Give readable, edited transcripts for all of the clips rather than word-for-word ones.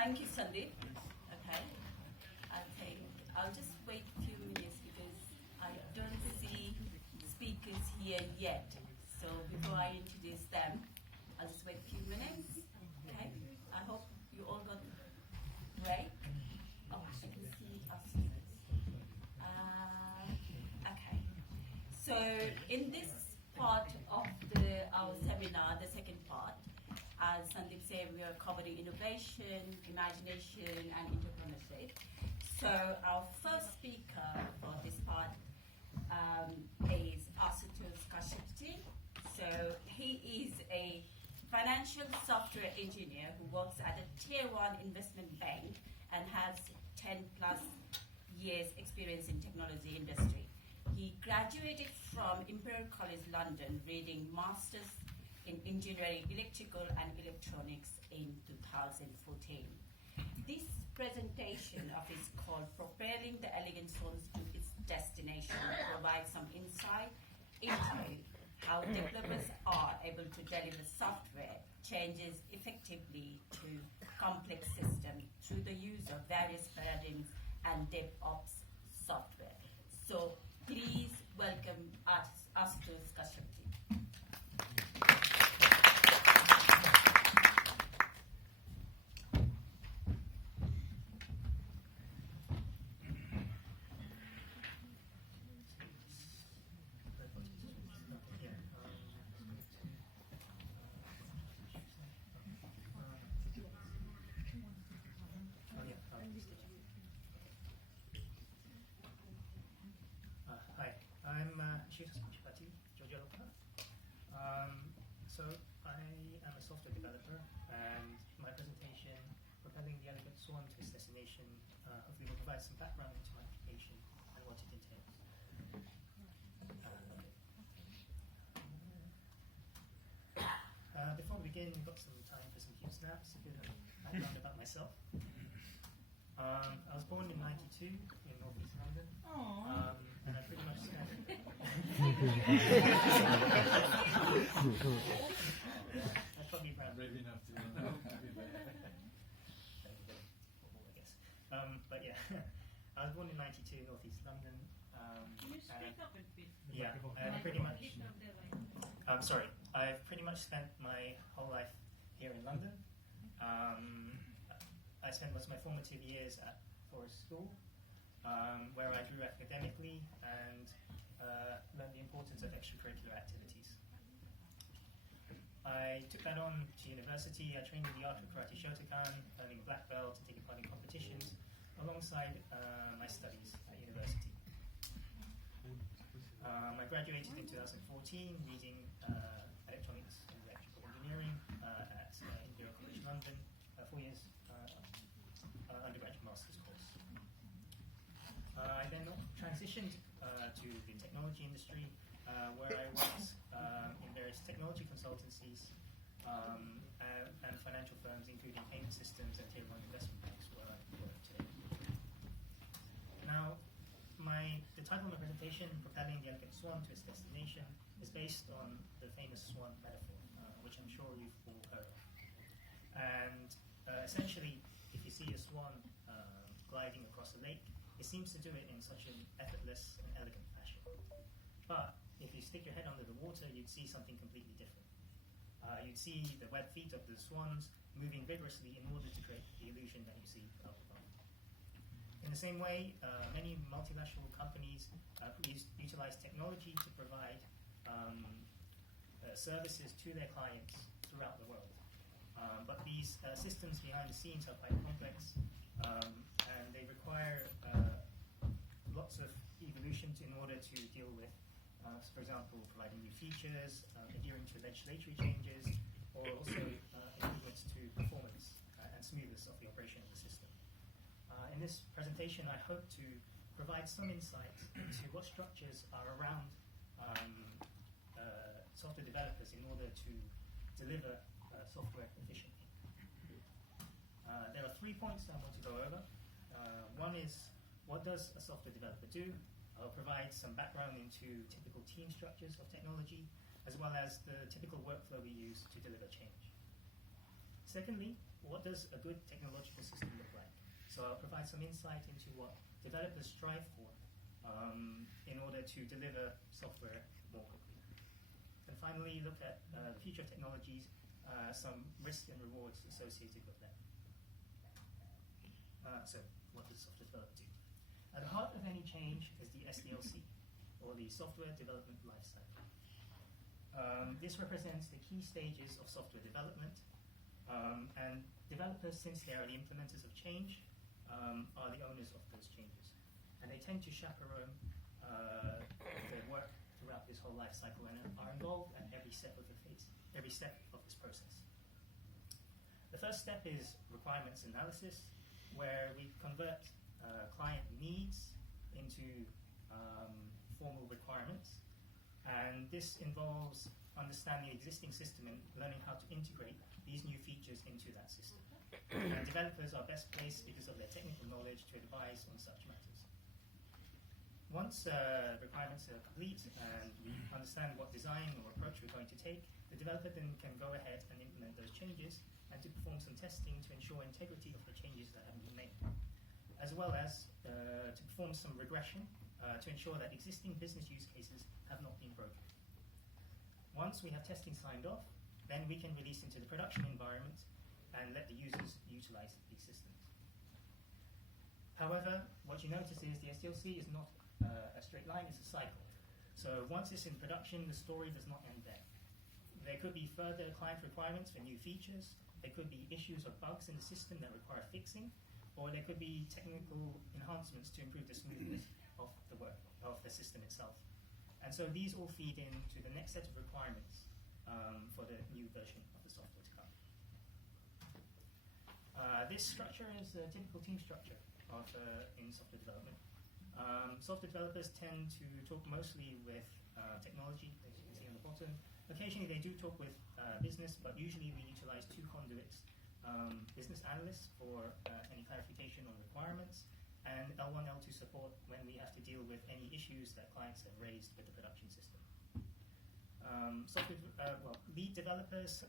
Thank you, Sandeep. Okay. I think I'll just wait a few minutes because I don't see speakers here yet. So before I introduce them, I'll just wait a few minutes. Okay. I hope you all got the break. Oh, I can see us. Okay. So in this part of our seminar, the second part, as Sandeep said, we are covering innovation, imagination, and entrepreneurship. So our first speaker for this part is Asutosh Kashyapji. So he is a financial software engineer who works at a Tier 1 investment bank and has 10 plus years experience in technology industry. He graduated from Imperial College London, reading Masters in Engineering, Electrical and Electronics in 2014. This presentation of his called Propelling the Elegant Swan to its Destination provides some insight into how developers are able to deliver software changes effectively to complex systems through the use of various paradigms and DevOps software. So please welcome Asutosh Kashyapji. So I am a software developer, and my presentation, Propelling the Elegant Swan to its Destination, hopefully will provide some background into my application and what it entails. Before we begin, we've got some time for some few snaps, a bit of background about myself. I was born in '92 in northeast London, and I pretty much spent that's probably brave enough to I guess. But yeah, I was born in '92 in northeast London. Can you speak up a bit? Yeah, pretty much. Sorry, I've pretty much spent my whole life here in London. I spent most of my formative years at Forest School, where I grew academically and learned the importance of extracurricular activities. I took that on to university. I trained in the art of karate Shotokan, earning a black belt and taking part in competitions alongside my studies at university. I graduated in 2014, reading electronics and electrical engineering at Imperial College London, 4 years undergraduate master's course. I then transitioned to the technology industry, where I worked in various technology consultancies and financial firms, including payment systems and Tier 1 investment banks, where I work today. Now, the title of my presentation, Propelling the Elegant Swan to its Destination, is based on the famous swan metaphor, which I'm sure you've all heard of. And essentially, if you see a swan gliding across a lake, it seems to do it in such an effortless and elegant fashion. But if you stick your head under the water, you'd see something completely different. You'd see the webbed feet of the swans moving vigorously in order to create the illusion that you see up above. In the same way, many multilateral companies utilize technology to provide services to their clients throughout the world. But these systems behind the scenes are quite complex, and they require lots of evolution in order to deal with, for example, providing new features, adhering to legislatory changes, or also improvements to performance and smoothness of the operation of the system. In this presentation, I hope to provide some insight into what structures are around software developers in order to deliver software efficiently. There are 3 points that I want to go over. One is, what does a software developer do? I'll provide some background into typical team structures of technology, as well as the typical workflow we use to deliver change. Secondly, what does a good technological system look like? So I'll provide some insight into what developers strive for in order to deliver software more quickly. And finally, look at the future technologies, some risks and rewards associated with them. So what does software development do? At the heart of any change is the SDLC, or the Software Development Lifecycle. This represents the key stages of software development, and developers, since they are the implementers of change, are the owners of those changes. And they tend to chaperone their work throughout this whole life cycle and are involved at every step of this process. The first step is requirements analysis, where we convert client needs into formal requirements. And this involves understanding the existing system and learning how to integrate these new features into that system. And developers are best placed because of their technical knowledge to advise on such matters. Once requirements are complete and we understand what design or approach we're going to take, the developer then can go ahead and implement those changes and to perform some testing to ensure integrity of the changes that have been made, as well as to perform some regression to ensure that existing business use cases have not been broken. Once we have testing signed off, then we can release into the production environment and let the users utilize these systems. However, what you notice is the SDLC is not a straight line, it's a cycle. So once it's in production, the story does not end there. There could be further client requirements for new features, there could be issues or bugs in the system that require fixing, or there could be technical enhancements to improve the smoothness of the work, of the system itself. And so these all feed into the next set of requirements for the new version of the software to come. This structure is a typical team structure in software development. Software developers tend to talk mostly with technology, as you can see on the bottom. Occasionally they do talk with business, but usually we utilize two conduits. Business analysts for any clarification on requirements, and L1, L2 support when we have to deal with any issues that clients have raised with the production system. Lead developers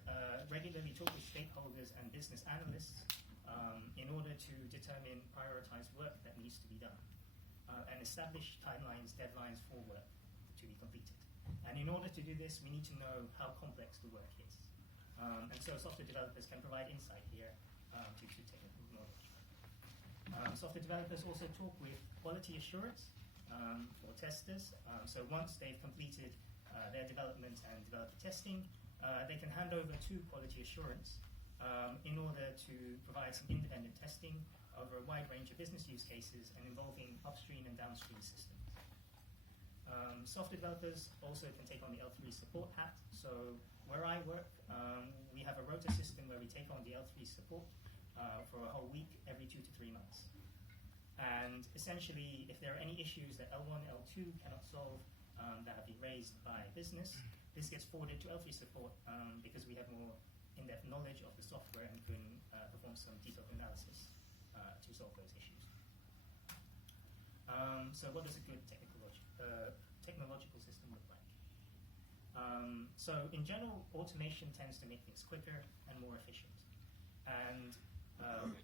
regularly talk with stakeholders and business analysts in order to determine prioritized work that needs to be done and establish timelines, deadlines for work to be completed. And in order to do this, we need to know how complex the work is. And so software developers can provide insight here due to technical knowledge. Software developers also talk with quality assurance or testers. So once they've completed their development and developer testing, they can hand over to quality assurance in order to provide some independent testing over a wide range of business use cases and involving upstream and downstream systems. Software developers also can take on the L3 support hat. So where I work, we have a rota system where we take on the L3 support for a whole week every 2 to 3 months. And essentially, if there are any issues that L1, L2 cannot solve that have been raised by business, this gets forwarded to L3 support because we have more in-depth knowledge of the software and can perform some detailed analysis to solve those issues. So what does a good technological system look like? So in general, automation tends to make things quicker and more efficient. And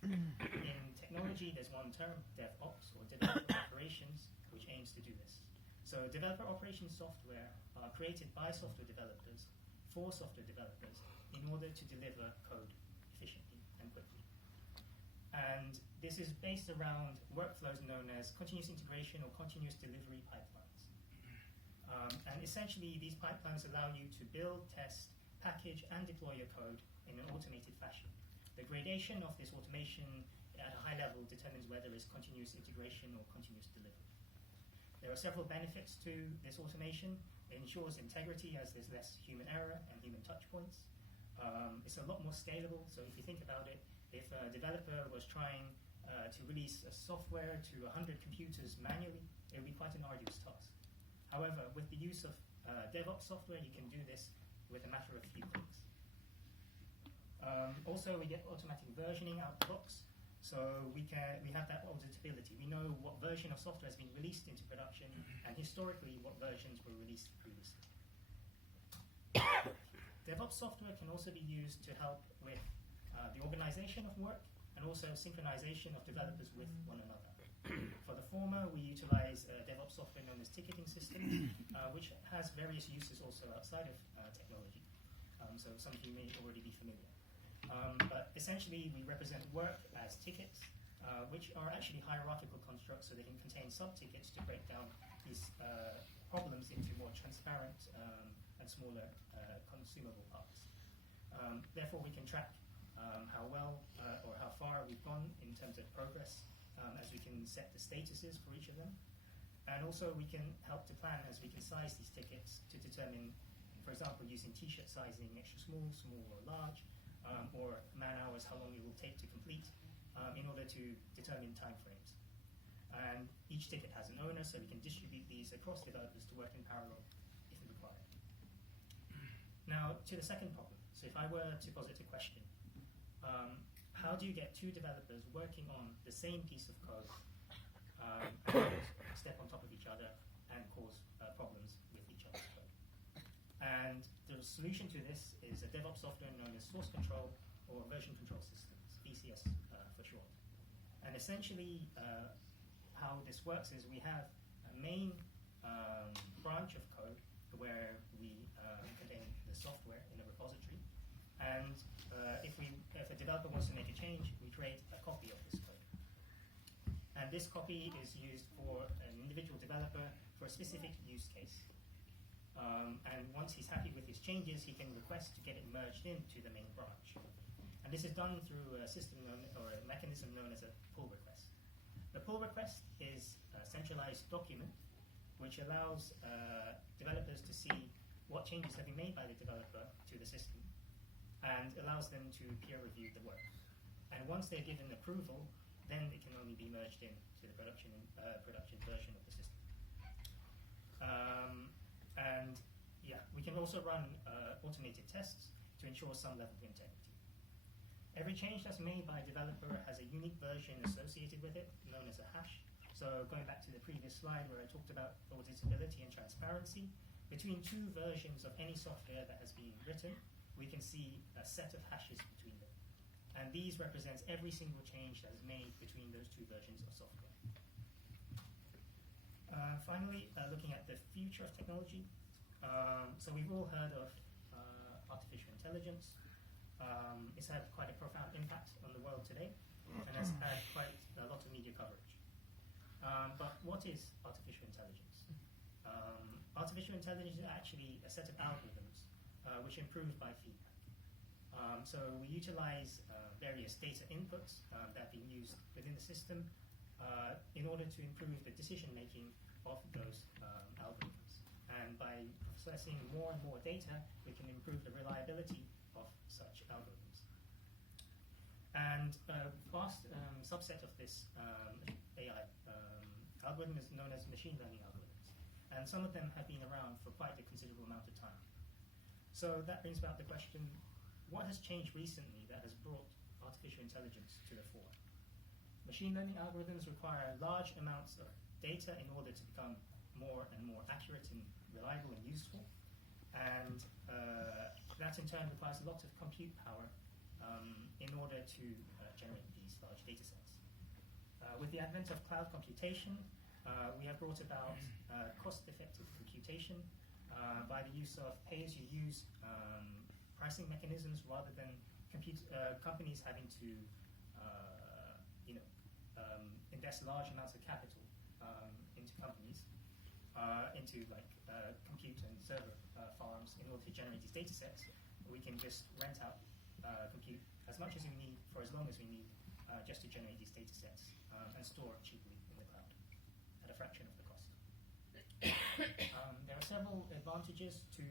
in technology, there's one term, DevOps, or Developer Operations, which aims to do this. So developer operations software are created by software developers for software developers in order to deliver code efficiently and quickly. And this is based around workflows known as continuous integration or continuous delivery pipelines. And essentially, these pipelines allow you to build, test, package, and deploy your code in an automated fashion. The gradation of this automation at a high level determines whether it's continuous integration or continuous delivery. There are several benefits to this automation. It ensures integrity as there's less human error and human touch points. It's a lot more scalable, so if you think about it, if a developer was trying to release a software to 100 computers manually, it would be quite an arduous task. However, with the use of DevOps software, you can do this with a matter of a few clicks. Also, we get automatic versioning out the box, so we have that auditability. We know what version of software has been released into production, and historically, what versions were released previously. DevOps software can also be used to help with the organization of work, and also synchronization of developers with one another. For the former, we utilize DevOps software known as ticketing systems, which has various uses also outside of technology. So some of you may already be familiar. But essentially, we represent work as tickets, which are actually hierarchical constructs, so they can contain sub-tickets to break down these problems into more transparent and smaller consumable parts. Therefore, we can track how well or how far we've gone in terms of progress, as we can set the statuses for each of them. And also we can help to plan as we can size these tickets to determine, for example, using t-shirt sizing, extra small, small or large, or man hours, how long it will take to complete, in order to determine timeframes. And each ticket has an owner, so we can distribute these across developers to work in parallel if required. Now, to the second problem. So if I were to posit a question, how do you get two developers working on the same piece of code and step on top of each other and cause problems with each other's code? And the solution to this is a DevOps software known as source control or version control systems, VCS for short. And essentially, how this works is we have a main branch of code where we contain the software in a repository. And if a developer wants to make a change, we create a copy of this code. And this copy is used for an individual developer for a specific use case. And once he's happy with his changes, he can request to get it merged into the main branch. And this is done through a system or a mechanism known as a pull request. The pull request is a centralized document which allows developers to see what changes have been made by the developer to the system and allows them to peer review the work. And once they're given approval, then it can only be merged into the production version of the system. And yeah, we can also run automated tests to ensure some level of integrity. Every change that's made by a developer has a unique version associated with it, known as a hash. So going back to the previous slide where I talked about auditability and transparency, between two versions of any software that has been written, we can see a set of hashes between them. And these represents every single change that is made between those two versions of software. Finally, looking at the future of technology. So we've all heard of artificial intelligence. It's had quite a profound impact on the world today and has had quite a lot of media coverage. But what is artificial intelligence? Artificial intelligence is actually a set of algorithms which improve by feedback. So we utilize various data inputs that have been used within the system in order to improve the decision making of those algorithms. And by processing more and more data, we can improve the reliability of such algorithms. And a vast subset of this AI algorithm is known as machine learning algorithms. And some of them have been around for quite a considerable amount of time. So that brings about the question, what has changed recently that has brought artificial intelligence to the fore? Machine learning algorithms require large amounts of data in order to become more and more accurate and reliable and useful. And that in turn requires a lot of compute power in order to generate these large data sets. With the advent of cloud computation, we have brought about cost-effective computation by the use of pay-as-you-use pricing mechanisms rather than companies having to invest large amounts of capital into companies, into compute and server farms in order to generate these data sets. We can just rent out compute as much as we need for as long as we need just to generate these data sets and store cheaply in the cloud at a fraction of the cost. There are several advantages to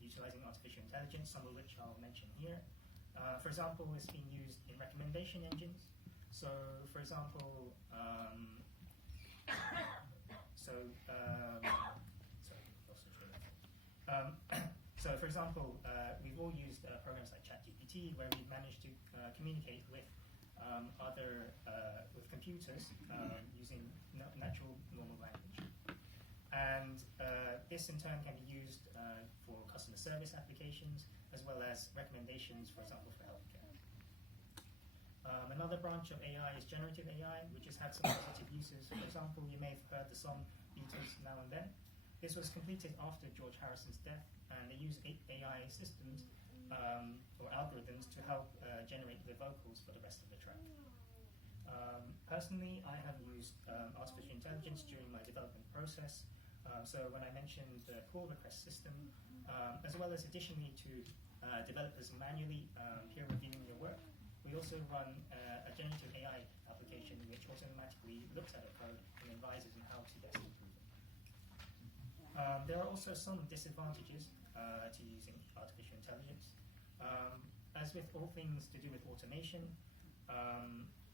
utilizing artificial intelligence, some of which I'll mention here. For example, it's being used in recommendation engines. So, for example, we've all used programs like ChatGPT, where we've managed to communicate with with computers using natural normal language. And this in turn can be used for customer service applications as well as recommendations, for example, for healthcare. Another branch of AI is generative AI, which has had some positive uses. For example, you may have heard the song Beatles Now and Then. This was completed after George Harrison's death, and they use AI systems or algorithms to help generate the vocals for the rest of the track. Personally, I have used artificial intelligence during my development process. So when I mentioned the pull request system, as well as additionally to developers manually peer reviewing your work, we also run a generative AI application which automatically looks at a code and advises on how to best improve it. There are also some disadvantages to using artificial intelligence. As with all things to do with automation,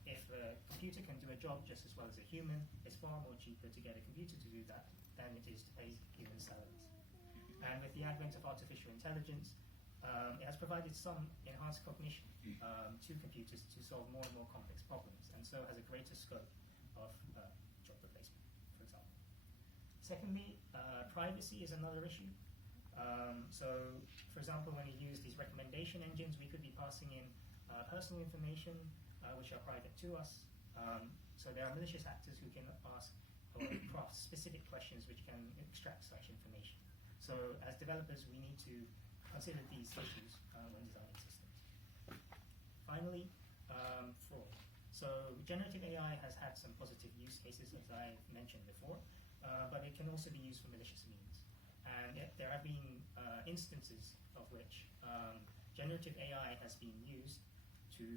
if a computer can do a job just as well as a human, it's far more cheaper to get a computer to do that than it is to pay human salaries. And with the advent of artificial intelligence, it has provided some enhanced cognition to computers to solve more and more complex problems, and so has a greater scope of job replacement, for example. Secondly, privacy is another issue. So, for example, when you use these recommendation engines, we could be passing in personal information which are private to us. So there are malicious actors who can ask or craft specific questions which can extract such information. So as developers, we need to consider these issues when designing systems. Finally, fraud. So generative AI has had some positive use cases, as I mentioned before, but it can also be used for malicious means. And there have been instances of which generative AI has been used to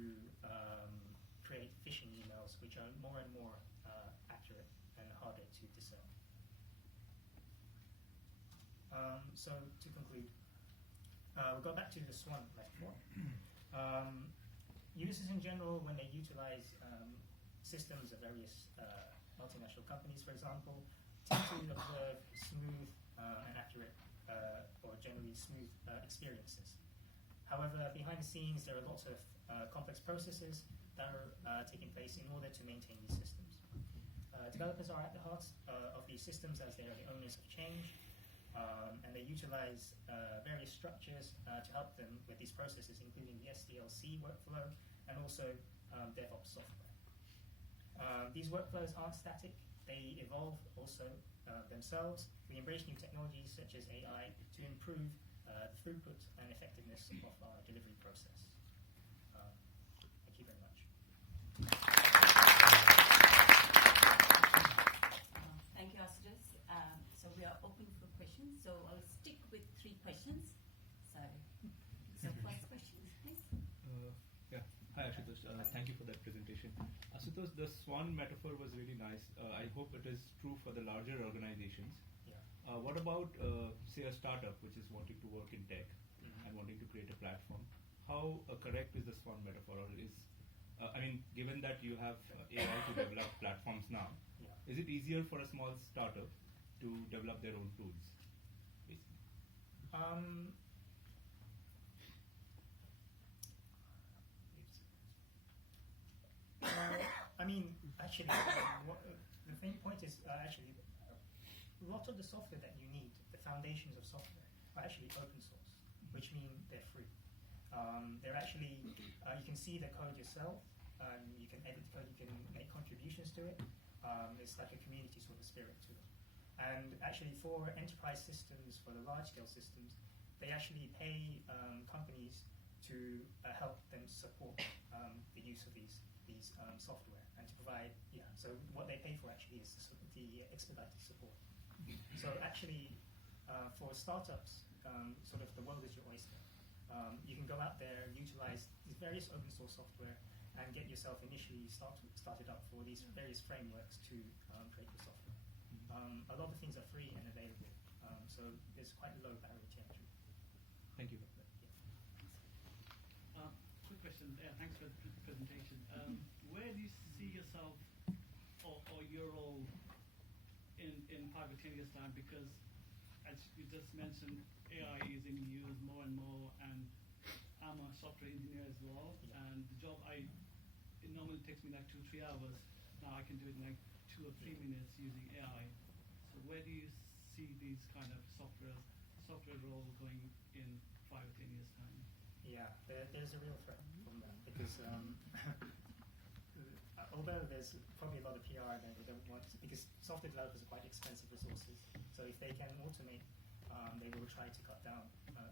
create phishing emails which are more and more accurate and harder to discern. So to conclude, we'll go back to the swan metaphor. Users in general, when they utilize systems of various multinational companies, for example, tend to observe smooth and accurate or generally smooth experiences. However, behind the scenes, there are lots of complex processes that are taking place in order to maintain these systems. Developers are at the heart of these systems as they are the owners of change, and they utilize various structures to help them with these processes, including the SDLC workflow and also DevOps software. These workflows aren't static, they evolve also themselves. We embrace new technologies such as AI to improve the throughput and effectiveness of our delivery process. Thank you very much. Thank you, Asudus. So we are open for questions. So I'll stick with 3 questions. So first question, please. Yeah. Hi, Ashutosh. Thank you for that presentation. Ashutosh, the swan metaphor was really nice. I hope it is true for the larger organizations. Yeah. What about, say, a startup which is wanting to work in tech and wanting to create a platform? How correct is the swan metaphor? Or is, given that you have AI to develop platforms now, is it easier for a small startup to develop their own tools? Actually, the main point is actually a lot of the software that you need, the foundations of software, are actually open source, which means they're free. They're actually, you can see the code yourself, you can edit the code, you can make contributions to it. It's like a community sort of spirit to it. And actually for enterprise systems, for the large-scale systems, they actually pay companies to help them support the use of these software and to provide, so what they pay for actually is the expedited support. So actually, for startups, sort of the world is your oyster. You can go out there, utilize these various open source software, and get yourself initially started up for these various frameworks to create your software. A lot of things are free and available, so there's quite a low barrier to entry. Thank you. Quick question. Thanks for the presentation. Where do you see yourself or your role in 5 or 10 years' time? Because as you just mentioned, AI is being used more and more, and I'm a software engineer as well. And the job it normally takes me like 2-3 hours. Now I can do it in like 2 or 3 minutes using AI. So where do you see these kind of software role going in 5 or 10 years' time? Yeah, there's a real threat from that because although there's probably a lot of PR there, they don't want to, because software developers are quite expensive resources. So if they can automate, they will try to cut down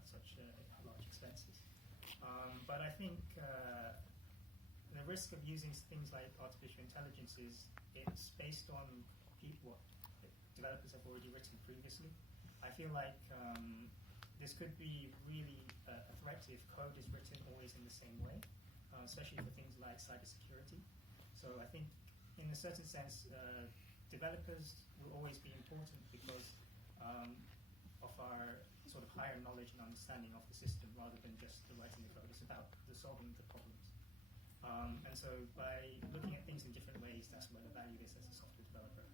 such large expenses. But I think the risk of using things like artificial intelligence is it's based on what developers have already written previously. I feel like this could be really a threat if code is written always in the same way, especially for things like cybersecurity. So I think, in a certain sense, developers will always be important because of our sort of higher knowledge and understanding of the system rather than just the writing the code. It's about the solving the problems. And so by looking at things in different ways, that's where the value is as a software developer.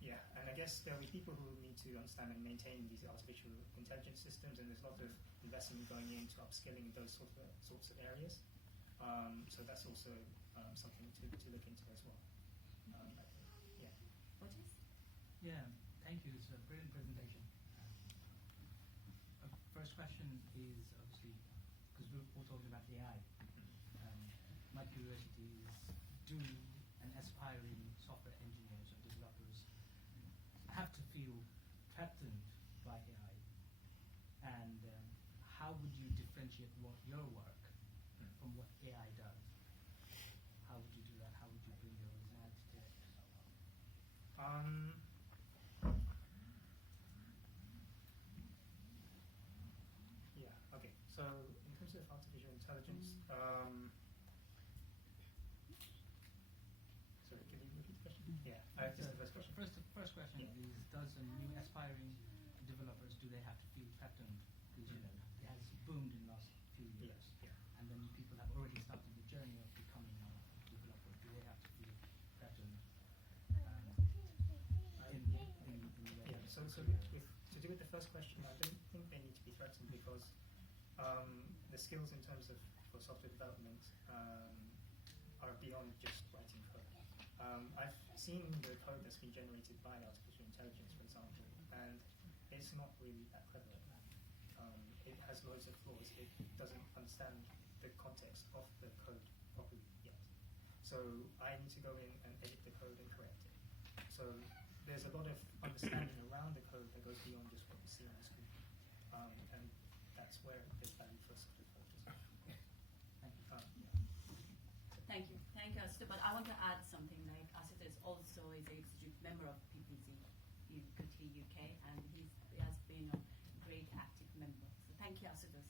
Yeah, and I guess there'll be people who need to understand and maintain these artificial intelligence systems, and there's a lot of investment going into upskilling those sorts of areas. So that's also something to look into as well. Yeah. What is? Yeah, thank you. It's a brilliant presentation. First question is obviously, because we're all talking about AI, my curiosity is, do an aspiring software engineers or developers have to feel threatened by AI? And how would you differentiate your work from what AI does? How would you do that? How would you bring your originality to it? Yeah, okay. So in terms of artificial intelligence, sorry, can you repeat the question? Yeah, this is the first question. First question is, does a new aspiring developers, do they have to feel threatened? Because it has boomed in the last few years. Yeah. And then people have already started the journey of becoming a developer. Do they have to feel threatened? Yeah, so to do with the first question, I don't think they need to be threatened because the skills in terms of for software development are beyond just writing code. I've seen the code that's been generated by artificial intelligence, for example, and it's not really that clever. It has loads of flaws. It doesn't understand the context of the code properly yet. So I need to go in and edit the code and correct it. So there's a lot of understanding around the code that goes beyond just what you see on the screen. And that's where there's value for software developers. Thank you. Thank you, Asito. But I want to add something. Like Asito is also an executive member of PPZ UK, and he has been a great active member. So thank you, Asito.